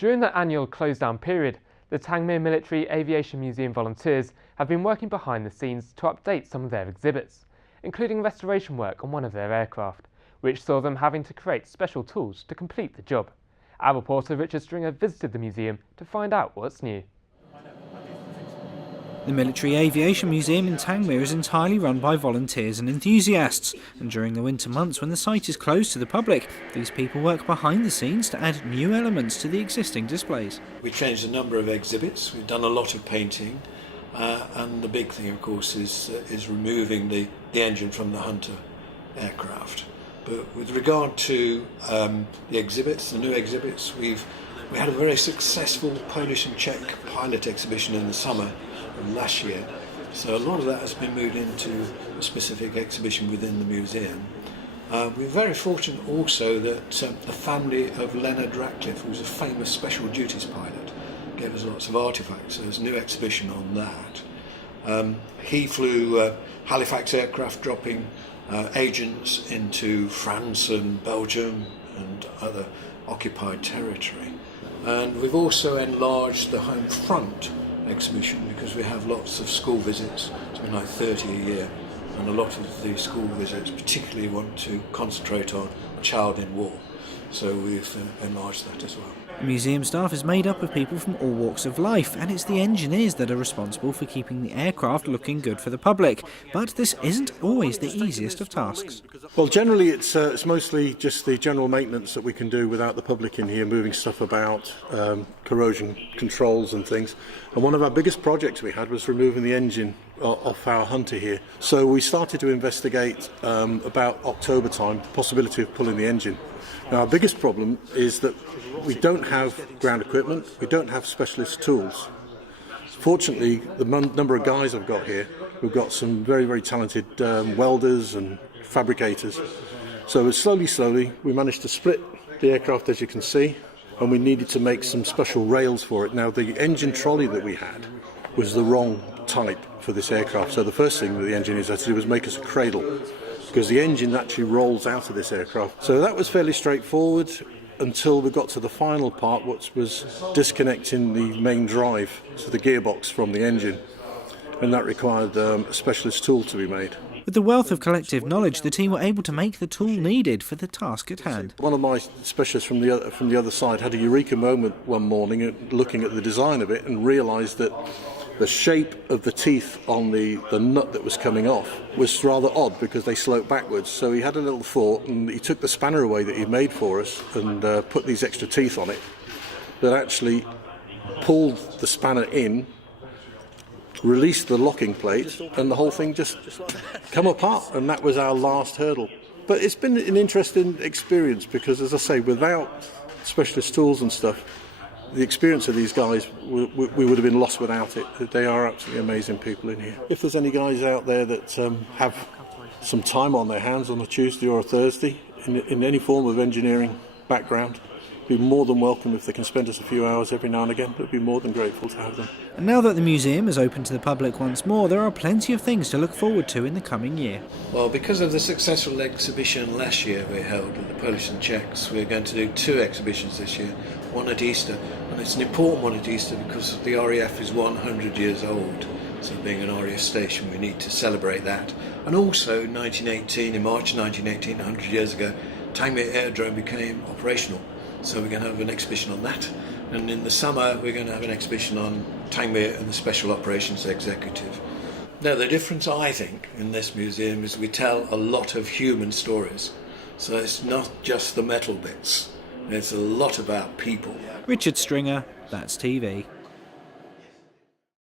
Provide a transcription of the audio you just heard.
During the annual close-down period, the Tangmere Military Aviation Museum volunteers have been working behind the scenes to update some of their exhibits, including restoration work on one of their aircraft, which saw them having to create special tools to complete the job. Our reporter Richard Stringer visited the museum to find out what's new. The Military Aviation Museum in Tangmere is entirely run by volunteers and enthusiasts, and during the winter months when the site is closed to the public, these people work behind the scenes to add new elements to the existing displays. We changed a number of exhibits, we've done a lot of painting, and the big thing of course is removing the engine from the Hunter aircraft. But with regard to the exhibits, the new exhibits, we had a very successful Polish and Czech pilot exhibition in the summer of last year. So a lot of that has been moved into a specific exhibition within the museum. We're very fortunate also that the family of Leonard Ratcliffe, who was a famous special duties pilot, gave us lots of artefacts. So there's a new exhibition on that. He flew Halifax aircraft dropping agents into France and Belgium and other occupied territory. And we've also enlarged the home front exhibition because we have lots of school visits, something like 30 a year, and a lot of the school visits particularly want to concentrate on a child in war, so we've enlarged that as well. The museum staff is made up of people from all walks of life, and it's the engineers that are responsible for keeping the aircraft looking good for the public. But this isn't always the easiest of tasks. Well, generally it's mostly just the general maintenance that we can do without the public in here, moving stuff about, corrosion controls and things. And one of our biggest projects we had was removing the engine off our Hunter here. So we started to investigate about October time the possibility of pulling the engine. Now, our biggest problem is that we don't have ground equipment, we don't have specialist tools. Fortunately, the number of guys I've got here, we've got some very, very talented welders and fabricators. So slowly, we managed to split the aircraft, as you can see, and we needed to make some special rails for it. Now, the engine trolley that we had was the wrong type for this aircraft. So the first thing that the engineers had to do was make us a cradle, because the engine actually rolls out of this aircraft. So that was fairly straightforward until we got to the final part, which was disconnecting the main drive, so the gearbox from the engine, and that required a specialist tool to be made. With the wealth of collective knowledge, the team were able to make the tool needed for the task at hand. One of my specialists from the other side had a eureka moment one morning looking at the design of it and realised that the shape of the teeth on the nut that was coming off was rather odd because they slope backwards. So he had a little thought and he took the spanner away that he made for us and put these extra teeth on it that actually pulled the spanner in, released the locking plate, and the whole thing just come apart, and that was our last hurdle. But it's been an interesting experience because, as I say, without specialist tools and stuff, the experience of these guys, we would have been lost without it. They are absolutely amazing people in here. If there's any guys out there that have some time on their hands on a Tuesday or a Thursday in any form of engineering background, be more than welcome if they can spend us a few hours every now and again. We'd be more than grateful to have them. And now that the museum is open to the public once more, there are plenty of things to look forward to in the coming year. Well, because of the successful exhibition last year we held with the Polish and Czechs, we're going to do 2 exhibitions this year, one at Easter, and it's an important one at Easter because the RAF is 100 years old. So being an RAF station, we need to celebrate that. And also in March 1918, 100 years ago, Tangmere Aerodrome became operational. So we're going to have an exhibition on that, and in the summer we're going to have an exhibition on Tangmere and the Special Operations Executive. Now the difference I think in this museum is we tell a lot of human stories, so it's not just the metal bits, it's a lot about people. Richard Stringer, That's TV.